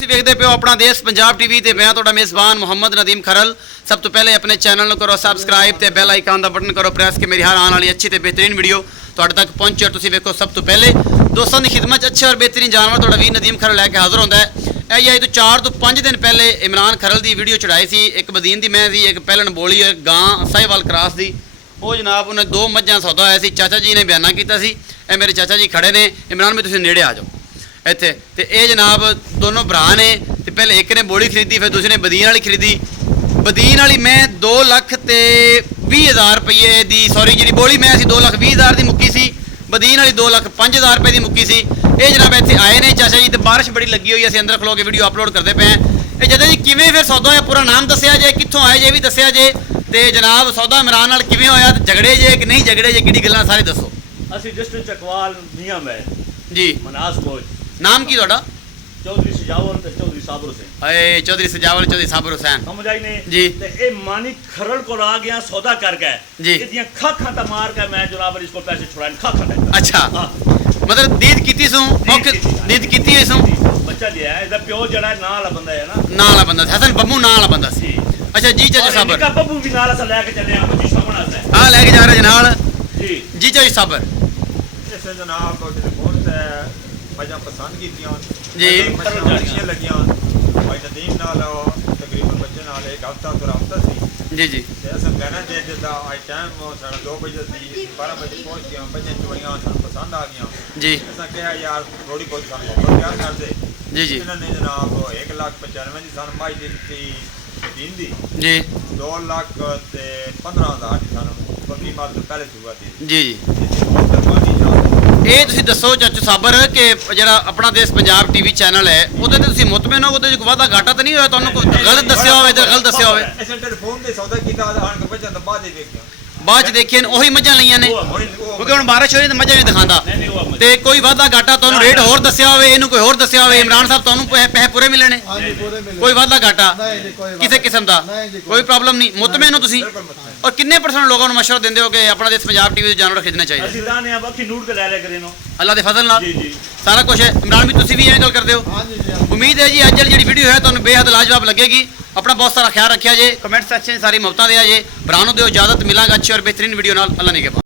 ਤੁਸੀਂ ਵੇਖਦੇ ਪਿਓ ਆਪਣਾ ਦੇਸ਼ ਪੰਜਾਬ ਟੀਵੀ ਤੇ ਮੈਂ ਤੁਹਾਡਾ ਮੇਜ਼ਬਾਨ ਮੁਹੰਮਦ ਨਦੀਮ ਖਰਲ। ਸਭ ਤੋਂ ਪਹਿਲੇ ਆਪਣੇ ਚੈਨਲ ਨੂੰ ਕਰੋ ਸਬਸਕ੍ਰਾਈਬ ਤੇ ਬੈਲ ਆਈਕਨ ਦਾ ਬਟਨ ਕਰੋ ਪ੍ਰੈਸ ਕਿ ਮੇਰੀ ਹਰ ਆਉਣ ਵਾਲੀ ਅੱਛੀ ਤੇ ਬਿਹਤਰੀਨ ਵੀਡੀਓ ਤੁਹਾਡੇ ਤੱਕ ਪਹੁੰਚੇ। ਤੁਸੀਂ ਵੇਖੋ ਸਭ ਤੋਂ ਪਹਿਲੇ ਦੋਸਤਾਂ ਦੀ ਖਿਦਮਤ 'ਚ ਅੱਛੇ ਔਰ ਬਿਹਤਰੀਨ ਜਾਨਵਰ ਤੁਹਾਡਾ ਵੀਰ ਨਦੀਮ ਖਰਲ ਲੈ ਕੇ ਹਾਜ਼ਰ ਹੁੰਦਾ ਹੈ। ਇਹ ਤੋਂ 4 ਤੋਂ 5 ਦਿਨ ਪਹਿਲੇ ਇਮਰਾਨ ਖਰਲ ਦੀ ਵੀਡੀਓ ਚੜਾਈ ਸੀ। ਇੱਕ ਬਦੀਨ ਦੀ ਮੈਂ ਸੀ, ਇੱਕ ਪਹਿਲਣ ਬੋਲੀ ਹੈ ਗਾਂ ਸਾਹੀਵਾਲ ਕ੍ਰਾਸ ਦੀ। ਉਹ ਜਨਾਬ ਉਹਨੇ 2 ਮੱਝਾਂ ਸੌਦਾ ਹੋਇਆ ਸੀ। ਚਾਚਾ ਜੀ ਨੇ ਬਿਆਨਾ ਕੀਤਾ ਸੀ। ਇਹ ਮੇਰੇ ਚਾਚਾ ਜੀ ਖੜੇ ਨੇ। ਇਮਰਾਨ ਵੀ ਤੁਸੀਂ ਨੇੜੇ ਆ ਜਾਓ ਇੱਥੇ। ਤੇ ਇਹ ਜਨਾਬ ਦੋਨੋਂ ਭਰਾ ਨੇ। ਤੇ ਪਹਿਲੇ ਇੱਕ ਨੇ ਬੋਲੀ ਖਰੀਦੀ, ਫਿਰ ਦੂਸਰੇ ਨੇ ਬਦੀਨ ਵਾਲੀ ਖਰੀਦੀ। ਬਦੀਨ ਵਾਲੀ ਮੈਂ 2,20,000 ਰੁਪਏ ਦੀ, ਸੌਰੀ ਜਿਹੜੀ ਬੋਲੀ ਮੈਂ ਸੀ 2,20,000 ਦੀ ਮੁੱਕੀ ਸੀ। ਬਦੀਨ ਵਾਲੀ 2,05,000 ਰੁਪਏ ਦੀ ਮੁੱਕੀ ਸੀ। ਇਹ ਜਨਾਬ ਇੱਥੇ ਆਏ ਨੇ ਚਾਚਾ ਜੀ, ਤੇ ਬਾਰਿਸ਼ ਬੜੀ ਲੱਗੀ ਹੋਈ, ਅਸੀਂ ਅੰਦਰ ਖਲੋ ਕੇ ਵੀਡੀਓ ਅਪਲੋਡ ਕਰਦੇ ਪਏ ਹਾਂ। ਇਹ ਚਾਚਾ ਜੀ ਕਿਵੇਂ ਫਿਰ ਸੌਦਾ ਹੋਇਆ, ਪੂਰਾ ਨਾਮ ਦੱਸਿਆ ਜੇ, ਕਿੱਥੋਂ ਆਏ ਜੇ ਇਹ ਵੀ ਦੱਸਿਆ ਜੇ, ਤੇ ਜਨਾਬ ਸੌਦਾ ਇਮਰਾਨ ਨਾਲ ਕਿਵੇਂ ਹੋਇਆ, ਝਗੜੇ ਜੇ ਕਿ ਨਹੀਂ ਝਗੜੇ ਜੇ, ਕਿਹੜੀ ਗੱਲਾਂ ਸਾਰੇ ਦੱਸੋ। ਅਸੀਂ ਡਿਸਟ੍ਰਿਕਟ ਚਕਵਾਲ ਨਿਯਮ ਹੈ ਜੀ। ਮਨਾਸ ਕੋਚ। ਨਾਮ ਕੀ ਤੁਹਾਡਾ? ਚੌਧਰੀ ਸਜਾਵਲ ਤੇ ਚੌਧਰੀ ਸਾਬਰ ਹੁਸੈਨ। ਏ ਚੌਧਰੀ ਸਜਾਵਲ, ਚੌਧਰੀ ਸਾਬਰ ਹੁਸੈਨ। ਸਮਝ ਆਈ ਨੇ ਜੀ। ਤੇ ਇਹ ਮਾनिक खरल को आ गया सौदा कर गए जी। इतनी खाखा ता मार के मैं जनाब इसको पैसे छुड़ाए खाखा टाइप। अच्छा हाँ। मतलब दीद कीती सू ओके दीद कीती है सू बच्चा लिया है इधर प्यो जड़ा नाल वाला बंदा है ना, नाल वाला बंदा हसन बब्बू नाल वाला बंदा सी। जी। अच्छा जी चाचा साबर इनका बब्बू भी नाल सा लेके चले आप जी सामने से हां लेके जा रहे जनाल जी। जी चाचा साबर इस जनाब बहुत मजा पसंद कीतियां जी। अच्छी लगियां भाई नदीम नाल तकरीबन बच्चे नाल एक हफ्ता तो राबता सी जी जी। ते असन कहना दे दिता आज टाइम साढ़े 2 बजे सी 12 बजे पहुंच गया बच्चे चुड़ियां सन पसंद आ गया जी असा कहा यार थोड़ी बहुत सन मोहब्बत प्यार कर दे जी जी। इन्होंने जनाब 1,95,000 दी सन माई दी तीन दी जी 2,15,000 दी सन बकरी माल तो पहले सुबह दी जी जी। बहुत मेहरबानी यार। ਇਹ ਤੁਸੀਂ ਦੱਸੋ ਚਾਚੂ ਸਾਬਰ ਕਿ ਜਿਹੜਾ ਆਪਣਾ ਦੇਸ਼ ਪੰਜਾਬ ਟੀਵੀ ਚੈਨਲ ਹੈ ਉਹਦੇ ਤੇ ਤੁਸੀਂ ਮੁਤਮਿਨ ਹੋ, ਉਹਦੇ ਚ ਵਾਧਾ ਘਾਟਾ ਤਾਂ ਨਹੀਂ ਹੋਇਆ ਤੁਹਾਨੂੰ? ਕੋਈ ਗਲਤ ਦੱਸਿਆ ਹੋਵੇ ਤੇ ਗਲਤ ਦੱਸਿਆ ਹੋਵੇ। ਅਸਾਂ ਟੈਲੀਫੋਨ ਤੇ ਸੌਦਾ ਕੀਤਾ ਆਣ ਕੇ ਬੱਚਾ ਤਾਂ ਬਾਅਦ ਹੀ ਵੇਖਿਆ ਬਾਅਦ ਚ ਦੇਖੀਏ ਉਹੀ ਮੱਝਾਂ ਲਈਆਂ ਨੇ, ਕਿਉਂਕਿ ਹੁਣ ਬਾਰਿਸ਼ ਹੋਈ ਤੇ ਮੱਝਾਂ ਨਹੀਂ ਦਿਖਾਉਂਦਾ। नहीं नहीं वो ਤੇ ਕੋਈ ਵਾਧਾ ਘਾਟਾ ਤੁਹਾਨੂੰ ਰੇਟ ਹੋਰ ਦੱਸਿਆ ਹੋਵੇ, ਇਹਨੂੰ ਕੋਈ ਹੋਰ ਦੱਸਿਆ ਹੋਵੇ, ਇਮਰਾਨ ਸਾਹਿਬ ਤੁਹਾਨੂੰ ਪੈਸੇ ਪੂਰੇ ਮਿਲਣੇ, ਹਾਂਜੀ ਪੂਰੇ ਮਿਲੇ। ਕੋਈ ਵਾਧਾ ਘਾਟਾ ਨਹੀਂ ਜੀ, ਕੋਈ ਕਿਸੇ ਕਿਸਮ ਦਾ ਨਹੀਂ ਜੀ, ਕੋਈ ਪ੍ਰੋਬਲਮ ਨਹੀਂ, ਮੁਤਮਿਨ ਹੋ ਤੁਸੀਂ। ਔਰ ਕਿੰਨੇ % ਲੋਕਾਂ ਨੂੰ ਮਸ਼ਵਰਾ ਦਿੰਦੇ ਹੋ ਕਿ ਆਪਣਾ ਦੇਸ਼ ਪੰਜਾਬ ਟੀਵੀ ਦੇ ਜਾਨਵਰ ਖਰੀਦਣੇ ਚਾਹੀਦੇ? ਅਸੀਂ ਦਾਨੇ ਆ ਬਾਕੀ ਨੂਰ ਕੇ ਲੈ ਲੈ ਕਰੇ ਨੋ ਅੱਲਾ ਦੇ ਫਜ਼ਲ ਨਾਲ ਜੀ ਜੀ। ਸਾਰਾ ਕੁਝ ਹੈ। ਇਮਰਾਨ ਵੀ ਤੁਸੀਂ ਵੀ ਐਵੇਂ ਗੱਲ ਕਰਦੇ ਹੋ? ਹਾਂਜੀ ਜੀ ਹਾਂਜੀ। ਉਮੀਦ ਹੈ ਜੀ ਅੱਜ ਵਾਲੀ ਜਿਹੜੀ ਵੀਡੀਓ ਹੈ ਤੁਹਾਨੂੰ ਬੇਹੱਦ ਲਾਜਵਾਬ ਲੱਗੇਗੀ। ਆਪਣਾ ਬਹੁਤ ਸਾਰਾ ਖਿਆਲ ਰੱਖਿਆ ਜੇ, ਕਮੈਂਟ ਸੈਕਸ਼ਨ ਸਾਰੀ ਮੁਫਤਾਂ ਦਿਆ ਜੇ। ਭਰਾ ਨੂੰ ਦਿਓ ਇਜਾਜ਼ਤ, ਮਿਲਾਂਗੇ ਅੱਛੀ ਔਰ ਬਿਹਤਰੀਨ ਵੀਡੀਓ ਨਾਲ। ਅੱਲਾ ਨਿਗਹਿਬਾਨ।